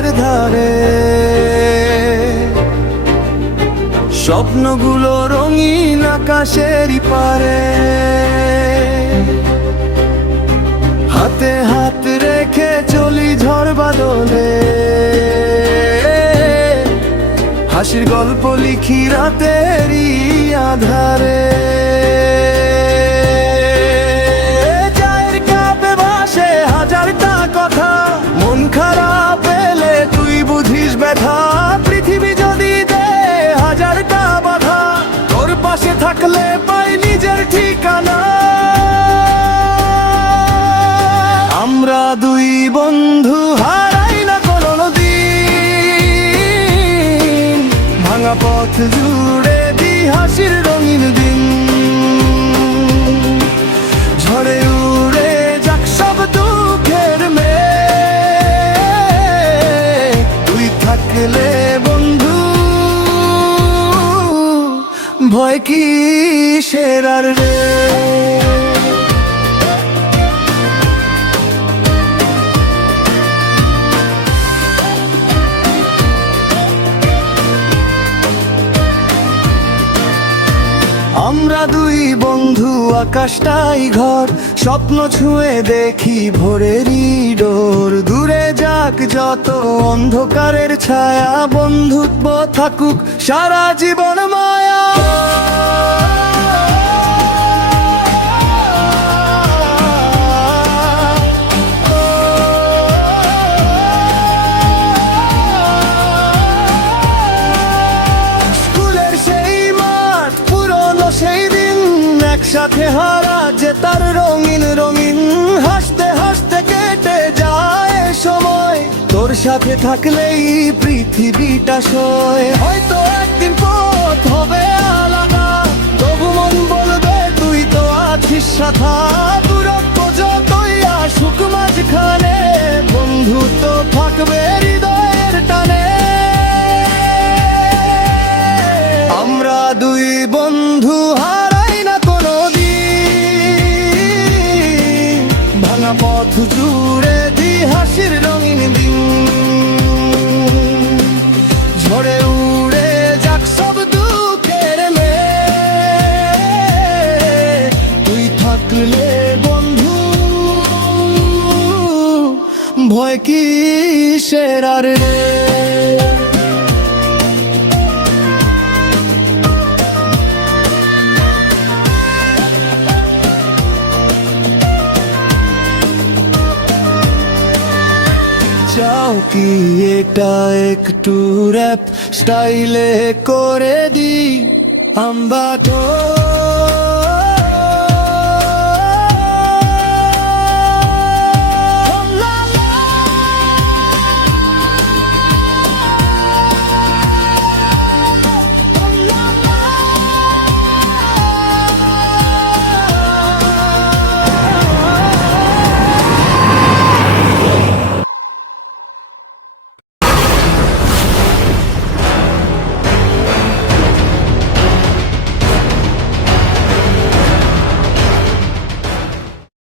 পথের ধারে, স্বপ্নগুলো রঙিন আকাশেরই পারে। হাতে হাত রেখে চলি ঝড় বাদলে, হাসির গল্প লিখি রাতেরই আধারে। চায়ের কাপে ভাসে হাজারটা কথা, মন খারাপ এলে তুই বুঝিস ব্যথা। পৃথিবী যদি দে হাজারটা বাধা, তোর পাশে থাকলে পাই নিজের ঠিকানা। আমরা দুই বন্ধু হারাই না কোনো দিন, ভাঙা পথ জুড়ে দি হাসির রঙিন দিন। ঝড়ে উড়ে যাক সব দুঃখের মেঘ, তুই থাকলে বন্ধু ভয় কিসের আর রে। আমরা দুই বন্ধু আকাশটাই ঘর, স্বপ্ন ছুঁয়ে দেখি ভোরেরই ডোর। দূরে যাক যত অন্ধকারের ছায়া, বন্ধুত্ব থাকুক সারা জীবন মায়া। একসাথে হারা যে তার রঙিন রঙিন, হাসতে হাসতে কেটে যায় সময়। তোর সাথে থাকলেই পৃথিবীটা সয়। হয়তো একদিন পথ হবে আলাদা, তবু মন বলবে তুই তো আছিস সাথা। দূরত্ব যতই আসুক মাঝখানে, বন্ধু তো থাকবে হৃদয়ের টানে। আমরা দুই বন্ধু পথ জুড়ে দি হাসির রঙিন দিন। ঝড়ে উড়ে যাক সব দুঃখের মেঘ, তুই থাকলে বন্ধু ভয় কিসের আর রে। চাও কি এটা একটু র্যাপ স্টাইলে করে দি আমরা তো